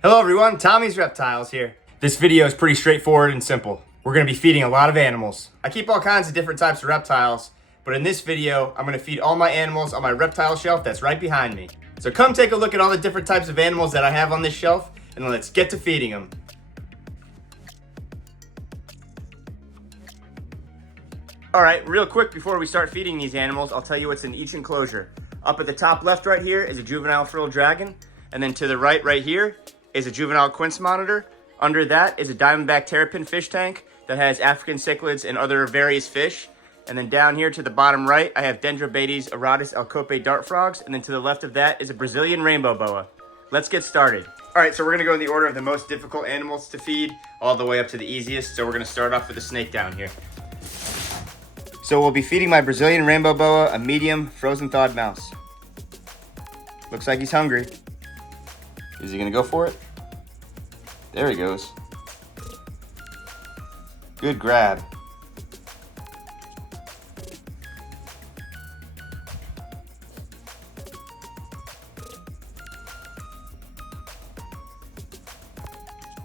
Hello everyone, Tommy's Reptiles here. This video is pretty straightforward and simple. We're going to be feeding a lot of animals. I keep all kinds of different types of reptiles, but in this video, I'm going to feed all my animals on my reptile shelf that's right behind me. So come take a look at all the different types of animals that I have on this shelf, and let's get to feeding them. Alright, real quick before we start feeding these animals, I'll tell you what's in each enclosure. Up at the top left right here is a juvenile frill dragon, and then to the right here is a juvenile Quince Monitor. Under that is a Diamondback Terrapin fish tank that has African cichlids and other various fish. And then down here to the bottom right, I have Dendrobates auratus alcope dart frogs, and then to the left of that is a Brazilian Rainbow Boa. Let's get started. Alright, so we're going to go in the order of the most difficult animals to feed, all the way up to the easiest. So we're going to start off with the snake down here. So we'll be feeding my Brazilian Rainbow Boa a medium frozen thawed mouse. Looks like he's hungry. Is he gonna go for it? There he goes. Good grab.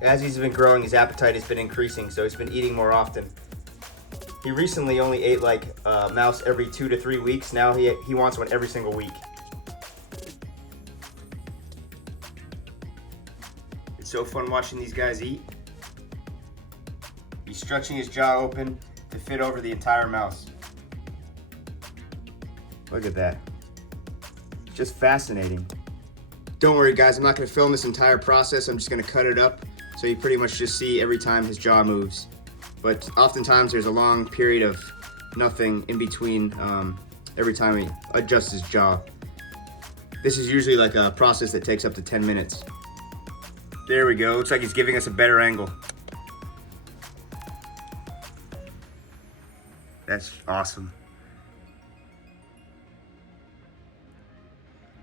As he's been growing, his appetite has been increasing, so he's been eating more often. He recently only ate like a mouse every 2 to 3 weeks. Now he wants one every single week. It's so fun watching these guys eat. He's stretching his jaw open to fit over the entire mouse. Look at that. It's just fascinating. Don't worry guys, I'm not gonna film this entire process. I'm just gonna cut it up so you pretty much just see every time his jaw moves. But oftentimes there's a long period of nothing in between every time he adjusts his jaw. This is usually like a process that takes up to 10 minutes. There we go, looks like he's giving us a better angle. That's awesome.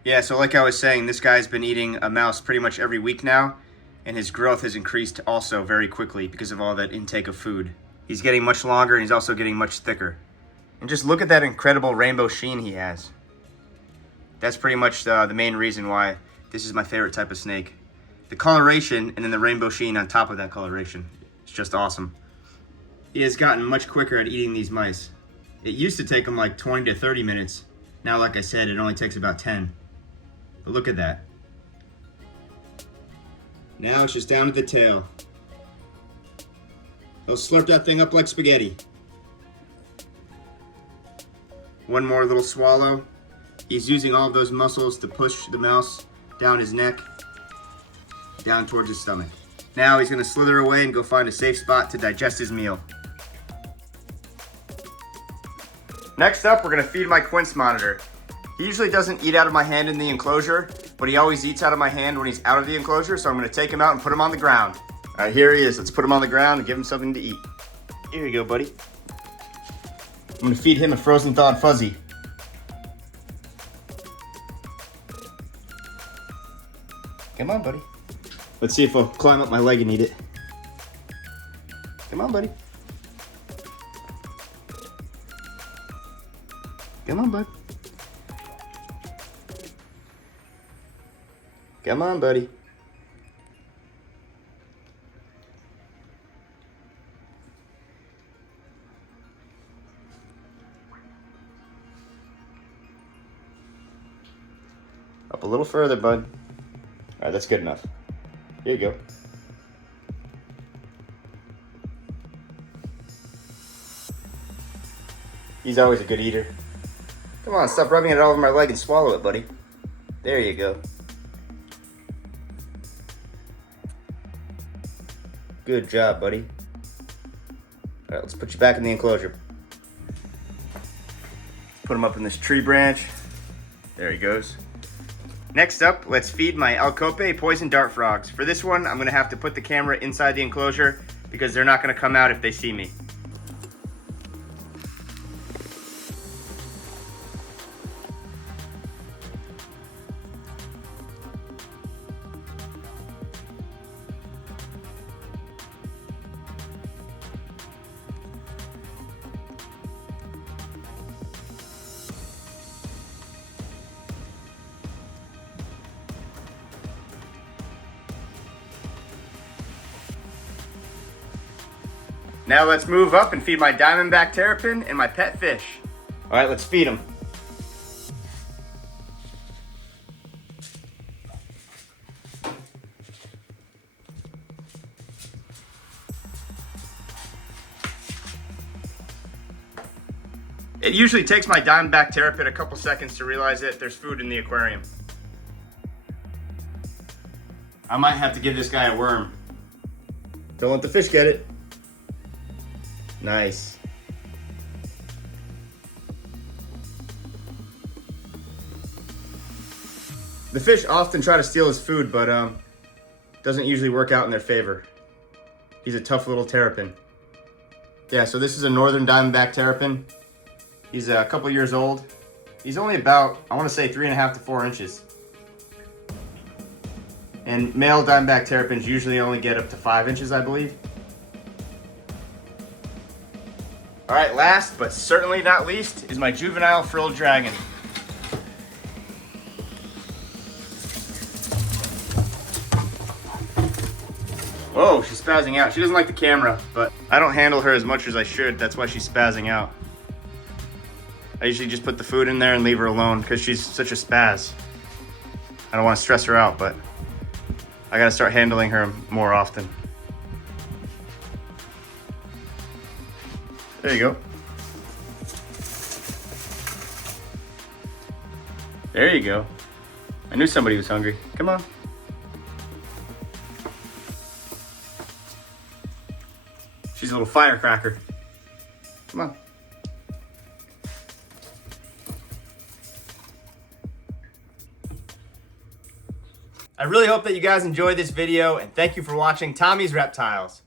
Yeah, so like I was saying, this guy's been eating a mouse pretty much every week now, and his growth has increased also very quickly because of all that intake of food. He's getting much longer and he's also getting much thicker. And just look at that incredible rainbow sheen he has. That's pretty much the main reason why this is my favorite type of snake. The coloration and then the rainbow sheen on top of that coloration. It's just awesome. He has gotten much quicker at eating these mice. It used to take him like 20 to 30 minutes. Now, like I said, it only takes about 10. But look at that. Now it's just down to the tail. He'll slurp that thing up like spaghetti. One more little swallow. He's using all of those muscles to push the mouse down his neck, down towards his stomach. Now he's gonna slither away and go find a safe spot to digest his meal. Next up, we're gonna feed my Quince Monitor. He usually doesn't eat out of my hand in the enclosure, but he always eats out of my hand when he's out of the enclosure, so I'm gonna take him out and put him on the ground. All right, here he is. Let's put him on the ground and give him something to eat. Here you go, buddy. I'm gonna feed him a frozen thawed fuzzy. Come on, buddy. Let's see if he'll climb up my leg and eat it. Come on, buddy. Come on, bud. Come on, buddy. Up a little further, bud. All right, that's good enough. Here you go. He's always a good eater. Come on, stop rubbing it all over my leg and swallow it, buddy. There you go. Good job, buddy. All right, let's put you back in the enclosure. Put him up in this tree branch. There he goes. Next up, let's feed my alcope poison dart frogs. For this one, I'm gonna have to put the camera inside the enclosure because they're not gonna come out if they see me. Now let's move up and feed my Diamondback Terrapin and my pet fish. All right, let's feed them. It usually takes my Diamondback Terrapin a couple seconds to realize that there's food in the aquarium. I might have to give this guy a worm. Don't let the fish get it. Nice. The fish often try to steal his food, but doesn't usually work out in their favor. He's a tough little terrapin. Yeah, so this is a northern Diamondback Terrapin. He's a couple years old. He's only about, I want to say 3.5 to 4 inches. And male Diamondback Terrapins usually only get up to 5 inches, I believe. All right, last but certainly not least is my juvenile frilled dragon. Whoa, she's spazzing out. She doesn't like the camera, but I don't handle her as much as I should. That's why she's spazzing out. I usually just put the food in there and leave her alone because she's such a spaz. I don't want to stress her out, but I gotta start handling her more often. There you go. There you go. I knew somebody was hungry. Come on. She's a little firecracker. Come on. I really hope that you guys enjoyed this video, and thank you for watching Tommy's Reptiles.